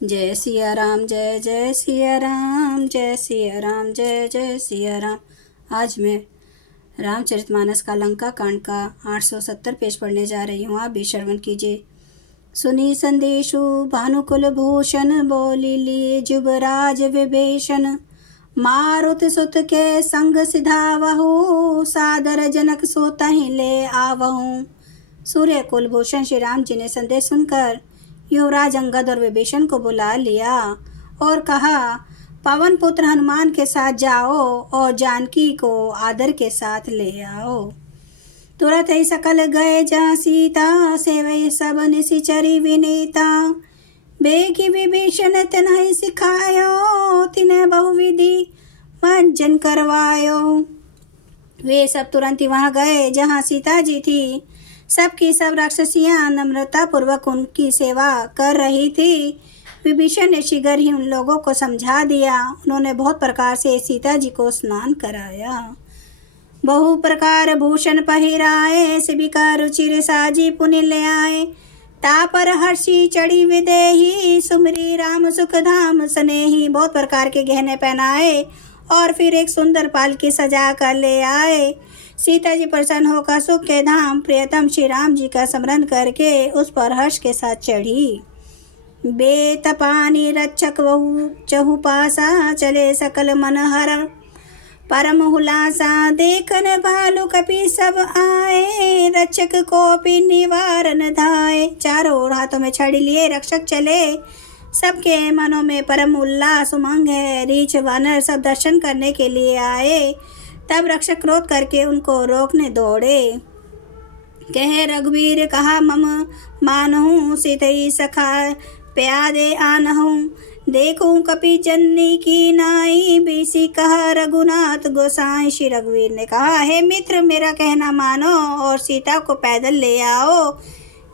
जय सिया राम, जय जय सिया राम, जय सिया राम, जय जय सिया राम। आज मैं रामचरितमानस का लंका कांड का 870 पेज पढ़ने जा रही हूँ। आप भी श्रवण कीजिए। सुनी संदेशु भानुकुल भूषण, बोली लिए जुबराज विभीषण। मारुत सुत के संग सिधावहु, सादर जनक सो तहि ले आवहु। सूर्य कुलभूषण श्री राम जी ने संदेश सुनकर युवराज अंगद और विभीषण को बुला लिया और कहा, पवन पुत्र हनुमान के साथ जाओ और जानकी को आदर के साथ ले आओ। तुरंत ही सकल गए जहाँ सीता, सेवै सब निशिचरी विनीता। बेगी विभीषण तिन्हि सिखायो, तिन्ह बहुविधि मंजन करवायो। वे सब तुरंत ही वहाँ गए जहाँ सीता जी थी। सबकी सब राक्षसियाँ नम्रता पूर्वक उनकी सेवा कर रही थी। विभीषण ने शीघ्र ही उन लोगों को समझा दिया। उन्होंने बहुत प्रकार से सीता जी को स्नान कराया। बहु प्रकार भूषण पहिराए, शिविका रुचिर साजी पुनि ले आए। तापर हर्षी चढ़ी विदेही, सुमरी राम सुख धाम स्नेही। बहुत प्रकार के गहने पहनाए और फिर एक सुंदर पालकी सजा कर ले आए। सीता जी प्रसन्न होकर सुख के धाम प्रियतम श्री राम जी का स्मरण करके उस पर हर्ष के साथ चढ़ी। बेतपानी रक्षक वहु चहु पासा, चले सकल मन हर परम हुलासा। देखन भालु कपि सब आए, रक्षक को भी निवारण धाए। चारों ओर हाथों में छड़ी लिए रक्षक चले। सबके मनों में परम उल्लास उमंग है। रीछ वानर सब दर्शन करने के लिए आए। तब रक्षक क्रोध करके उनको रोकने दौड़े। कहे रघुवीर कहा मम मानहूँ, सीतई सखा प्यादे आनहूँ। देखूं कपि जननी की नाई, बीसी कहा रघुनाथ गोसाई। श्री रघुवीर ने कहा, हे मित्र मेरा कहना मानो और सीता को पैदल ले आओ,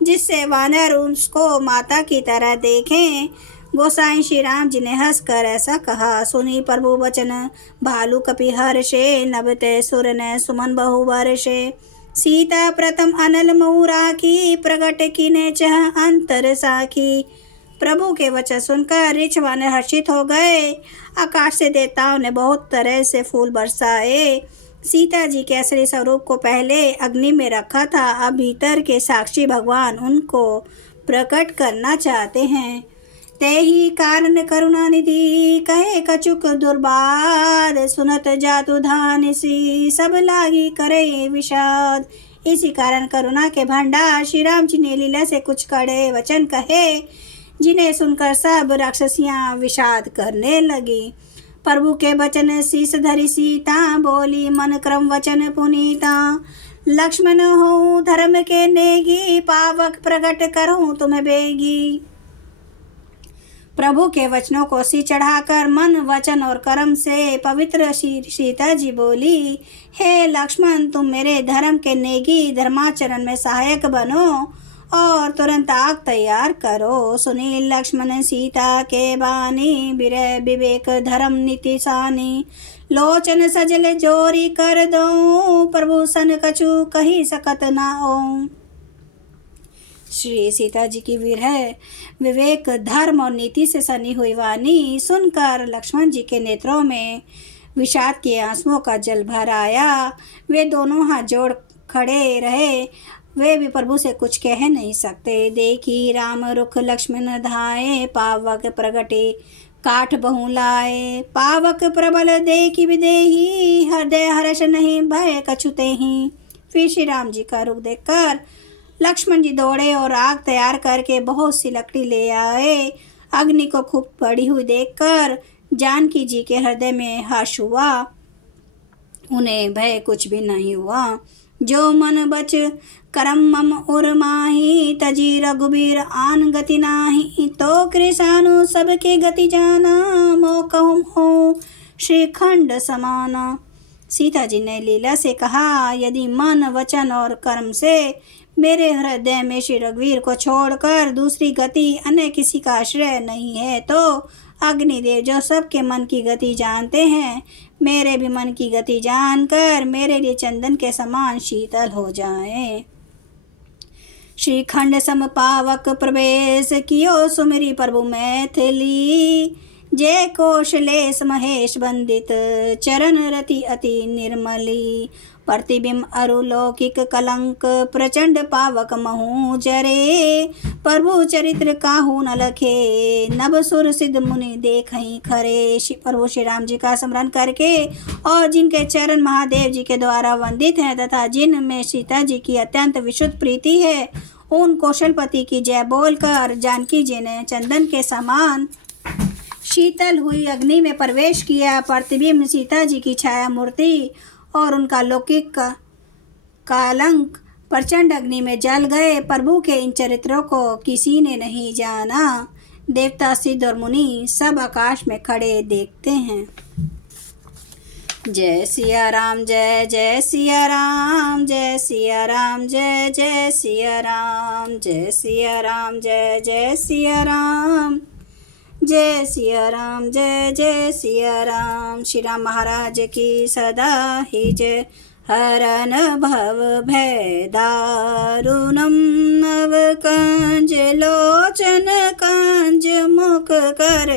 जिससे वानर उसको माता की तरह देखें। गोसाई श्री राम जी ने हंसकर ऐसा कहा। सुनी प्रभु वचन भालू कपि हर्षे, नभते सुर ने सुमन बहु वर्षे। सीता प्रथम अनल मऊ राखी, प्रगट कीने चह अंतर साखी। प्रभु के वचन सुनकर ऋछ वानर हर्षित हो गए। आकाश से देवताओं ने बहुत तरह से फूल बरसाए। सीता जी के असली स्वरूप को पहले अग्नि में रखा था, अब भीतर के साक्षी भगवान उनको प्रकट करना चाहते हैं। ते ही कारण करुणा निधि, कहे कछुक दुर्बाद। सुनत जातु धान सी, सब लागी करे विषाद। इसी कारण करुणा के भंडार श्री राम जी ने लीला से कुछ कड़े वचन कहे, जिन्हें सुनकर सब राक्षसियां विषाद करने लगी। प्रभु के वचन शीस धरी सीता, बोली मन क्रम वचन पुनीता। लक्ष्मण हो धर्म के नेगी, पावक प्रकट करूं तुम्हें बेगी। प्रभु के वचनों को सी चढ़ाकर मन वचन और कर्म से पवित्र सीता जी बोली, हे लक्ष्मण तुम मेरे धर्म के नेगी, धर्माचरण में सहायक बनो और तुरंत आग तैयार करो। सुनी लक्ष्मण सीता के बानी, विरय विवेक धर्म नीति सानी। लोचन सजल जोरी कर दो, प्रभु सन कछु कही सकत ना हो। श्री सीता जी की विरह विवेक धर्म और नीति से सनी हुई वाणी सुनकर लक्ष्मण जी के नेत्रों में विषाद के आंसुओं का जल भर आया। वे दोनों हाथ जोड़ खड़े रहे। वे भी प्रभु से कुछ कह नहीं सकते। देखी राम रुख लक्ष्मण धाये, पावक प्रगटे काठ बहु लाए। पावक प्रबल देखी विदेही, हृदय हर्ष नहीं भय कछुते ही। फिर श्री राम जी का रुख देखकर लक्ष्मण जी दौड़े और आग तैयार करके बहुत सी लकड़ी ले आए। अग्नि को खूब बढ़ी हुई देखकर जानकी जी के हृदय में हर्ष हुआ। उन्हें भय कुछ भी नहीं हुआ। जो मन बच करम मम उर माही, तजी रघुबीर आन गति नाही। तो कृषाणु सबके गति जाना, मो कहूँ हो श्रीखंड समाना। सीता जी ने लीला से कहा, यदि मन वचन और कर्म से मेरे हृदय में श्री रघुवीर को छोड़कर दूसरी गति अन्य किसी का आश्रय नहीं है, तो अग्निदेव जो सबके मन की गति जानते हैं, मेरे भी मन की गति जानकर मेरे लिए चंदन के समान शीतल हो जाए। श्रीखंड सम पावक प्रवेश कियो सुमिरी प्रभु मैथिली। जय कौशलेश महेश वंदित चरण रति अति निर्मली। प्रतिबिंब अरुलौकिक कलंक प्रचंड पावक महु जरे। प्रभु चरित्र काहू न लखे नभ सुर सिद्ध मुनि देखहीं खरे। प्रभु श्री राम जी का स्मरण करके और जिनके चरण महादेव जी के द्वारा वंदित हैं तथा जिनमें सीता जी की अत्यंत विशुद्ध प्रीति है, उन कौशलपति की जय बोलकर जानकी जी ने चंदन के समान शीतल हुई अग्नि में प्रवेश किया। प्रतिबिंब सीता जी की छाया मूर्ति और उनका लौकिक कलंक प्रचंड अग्नि में जल गए। प्रभु के इन चरित्रों को किसी ने नहीं जाना। देवता सिद्ध और मुनि सब आकाश में खड़े देखते हैं। जय सिया राम जय जय सिया राम, जय सिया राम जय जय सिया राम, जय सिया राम जय जय सिया राम, जय सिया राम जय जय सिया राम। श्री राम महाराज की सदा ही जय। हरन भव भय दारुणम नव कंज लोचन कंज मुख कर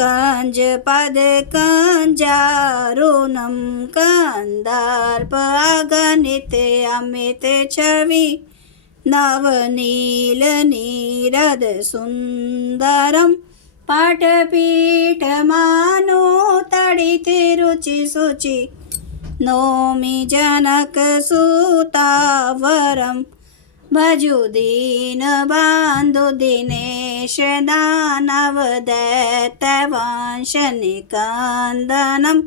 कंज पद कंजारुणम कंदार्प अगणित अमित छवि नवनील नीरद सुंदरम पाटपीठ मानो तड़ित रुचि सुचि नौमि जनक सुतावरम भजु दीन बांधु दिनेश दानव दैत्यवंश निकंदनम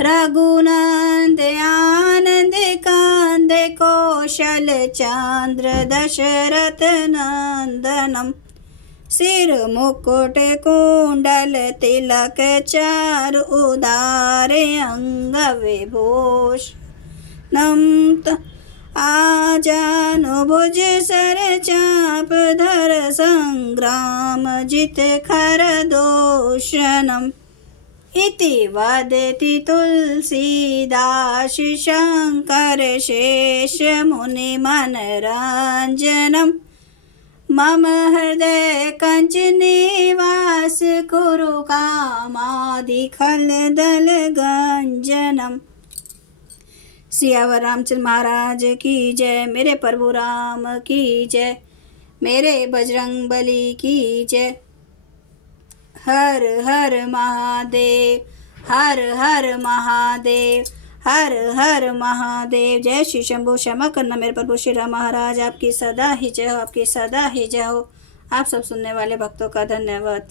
रघुनंद आनंद कांद कौशल चंद्र दशरथ नंदनम सिर मुकुट कुंडल तिलक चारु उदार अंग विभूषणम आजानुभुज सर चाप धर संग्राम जित खर दोषणम इति वदति तुलसीदास शंकर शेष मुनि मनरंजनम मम हृदय कंच निवास कुरु कामादि खलदल गंजनम। सियावर रामचंद्र महाराज की जय। मेरे प्रभु राम की जय। मेरे बजरंग बली की जय। हर हर महादेव, हर हर महादेव, हर हर महादेव। जय श्री शंभु। क्षमा करना मेरे प्रभु श्री राम महाराज, आपकी सदा ही जय हो, आपकी सदा ही जय हो। आप सब सुनने वाले भक्तों का धन्यवाद।